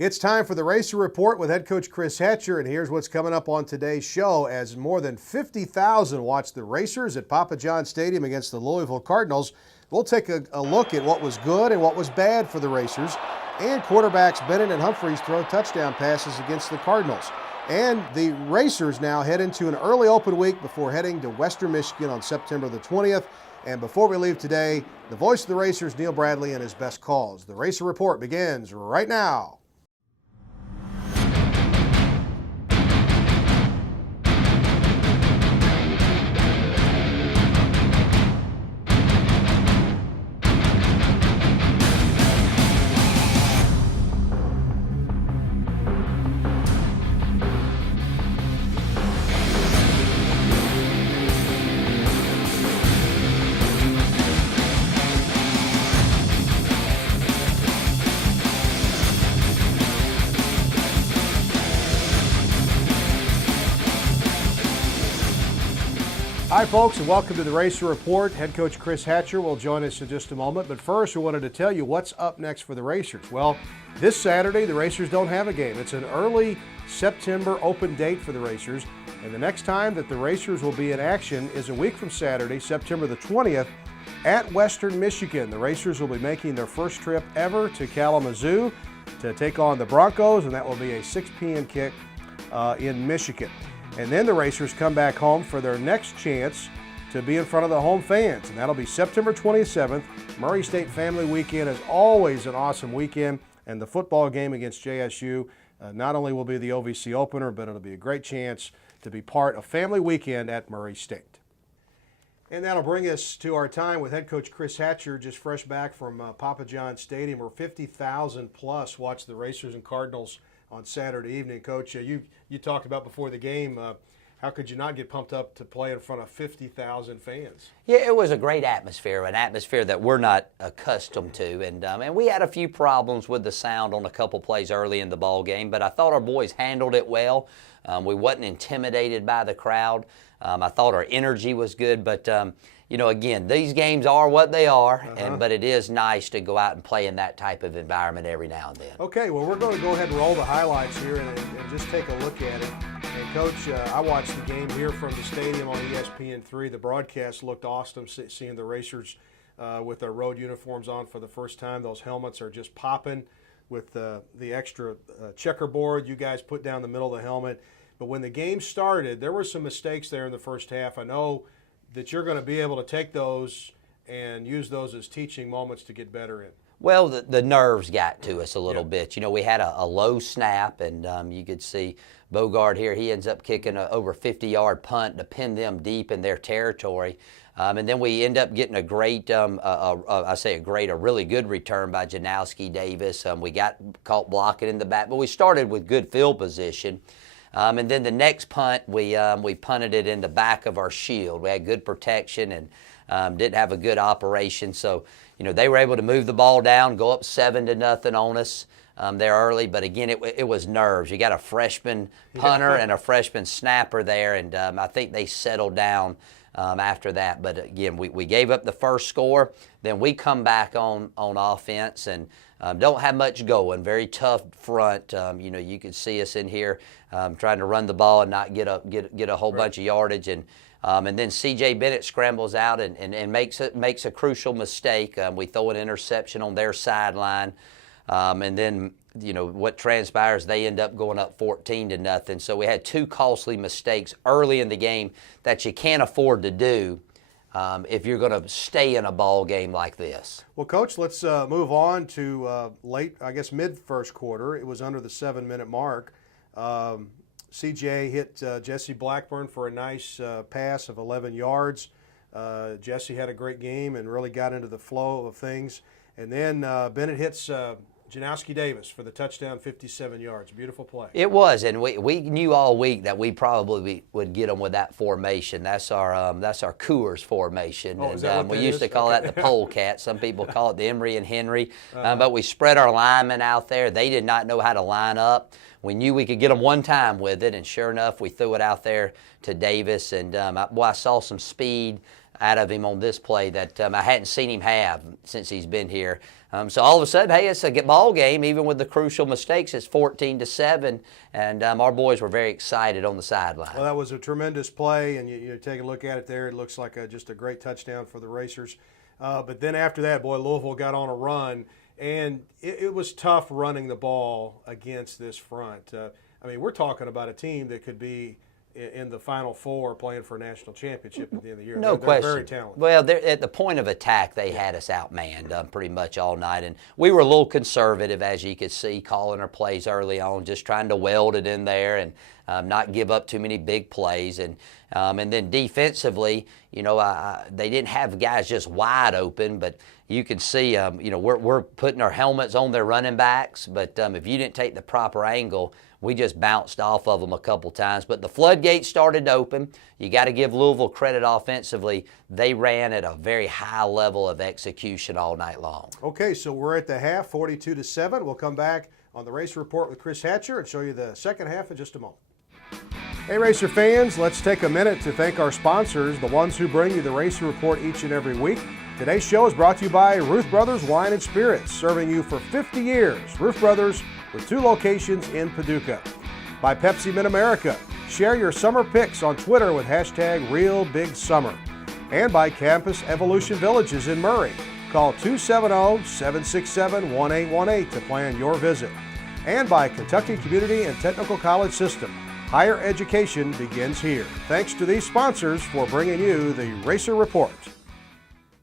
It's time for the Racer Report with head coach Chris Hatcher, and here's what's coming up on today's show. As more than 50,000 watched the Racers at Papa John Stadium against the Louisville Cardinals, we'll take a look at what was good and what was bad for the Racers, and quarterbacks Bennett and Humphreys throw touchdown passes against the Cardinals. And the Racers now head into an early open week before heading to Western Michigan on September the 20th. And before we leave today, the voice of the Racers, Neil Bradley, and his best calls. The Racer Report begins right now. Hi, folks, and welcome to the Racer Report. Head coach Chris Hatcher will join us in just a moment. But first, we wanted to tell you what's up next for the Racers. Well, this Saturday, the Racers don't have a game. It's an early September open date for the Racers. And the next time that the Racers will be in action is a week from Saturday, September the 20th, at Western Michigan. The Racers will be making their first trip ever to Kalamazoo to take on the Broncos, and that will be a 6 p.m. kick in Michigan. And then the Racers come back home for their next chance to be in front of the home fans. And that'll be September 27th. Murray State Family Weekend is always an awesome weekend. And the football game against JSU not only will be the OVC opener, but it'll be a great chance to be part of Family Weekend at Murray State. And that'll bring us to our time with head coach Chris Hatcher, just fresh back from Papa John Stadium, where 50,000 plus watched the Racers and Cardinals on Saturday evening. Coach, you talked about before the game, how could you not get pumped up to play in front of 50,000 fans? Yeah, it was a great atmosphere, an atmosphere that we're not accustomed to. And we had a few problems with the sound on a couple plays early in the ball game, but I thought our boys handled it well. We wasn't intimidated by the crowd. I thought our energy was good, but again, these games are what they are, but it is nice to go out and play in that type of environment every now and then. Okay, well, we're going to go ahead and roll the highlights here and just take a look at it. And, Coach, I watched the game here from the stadium on ESPN3. The broadcast looked awesome, seeing the Racers with their road uniforms on for the first time. Those helmets are just popping with the extra checkerboard you guys put down the middle of the helmet. But when the game started, there were some mistakes there in the first half. I know that you're going to be able to take those and use those as teaching moments to get better in. Well, the nerves got to us a little bit. We had a low snap, and you could see Bogart here. He ends up kicking a over 50-yard punt to pin them deep in their territory. And then we end up getting a great, a really good return by Janowski Davis. We got caught blocking in the back, but we started with good field position. And then the next punt, we punted it in the back of our shield. We had good protection and didn't have a good operation. So, they were able to move the ball down, go up 7-0 on us there early. But again, it was nerves. You got a freshman punter and a freshman snapper there, and I think they settled down after that. But again, we gave up the first score. Then we come back on offense and don't have much going. Very tough front. You could see us in here trying to run the ball and not get a whole bunch of yardage. And then C.J. Bennett scrambles out and makes a crucial mistake. We throw an interception on their sideline. And then, what transpires, they end up going up 14-0. So we had two costly mistakes early in the game that you can't afford to do if you're going to stay in a ball game like this. Well, Coach, let's move on to mid first quarter. It was under the 7-minute mark. CJ hit Jesse Blackburn for a nice pass of 11 yards. Jesse had a great game and really got into the flow of things. And then Bennett hits Janowski Davis for the touchdown, 57 yards. Beautiful play. It was, and we knew all week that we probably would get them with that formation. That's our Coors formation. Oh, is that what we that used is? to call that the polecat. Some people call it the Emery and Henry. But we spread our linemen out there. They did not know how to line up. We knew we could get them one time with it, and sure enough, we threw it out there to Davis. And I saw some speed out of him on this play that I hadn't seen him have since he's been here. So all of a sudden, hey, it's a ball game. Even with the crucial mistakes, it's 14-7, and our boys were very excited on the sideline. Well, that was a tremendous play, and you take a look at it there. It looks like just a great touchdown for the Racers. But then after that, boy, Louisville got on a run, and it was tough running the ball against this front. I mean, we're talking about a team that could be in the Final Four playing for a national championship at the end of the year. No question. They're very talented. Well, at the point of attack, they had us outmanned pretty much all night. And we were a little conservative, as you could see, calling our plays early on, just trying to weld it in there and not give up too many big plays. And then defensively, they didn't have guys just wide open, but you can see, we're putting our helmets on their running backs. But if you didn't take the proper angle, we just bounced off of them a couple times. But the floodgates started to open. You got to give Louisville credit offensively. They ran at a very high level of execution all night long. Okay, so we're at the half, 42-7. We'll come back on the Racer Report with Chris Hatcher and show you the second half in just a moment. Hey, Racer fans, let's take a minute to thank our sponsors, the ones who bring you the Racer Report each and every week. Today's show is brought to you by Ruth Brothers Wine and Spirits, serving you for 50 years. Ruth Brothers, with 2 locations in Paducah. By Pepsi Mid-America. Share your summer pics on Twitter with hashtag RealBigSummer. And by Campus Evolution Villages in Murray. Call 270-767-1818 to plan your visit. And by Kentucky Community and Technical College System. Higher education begins here. Thanks to these sponsors for bringing you the Racer Report.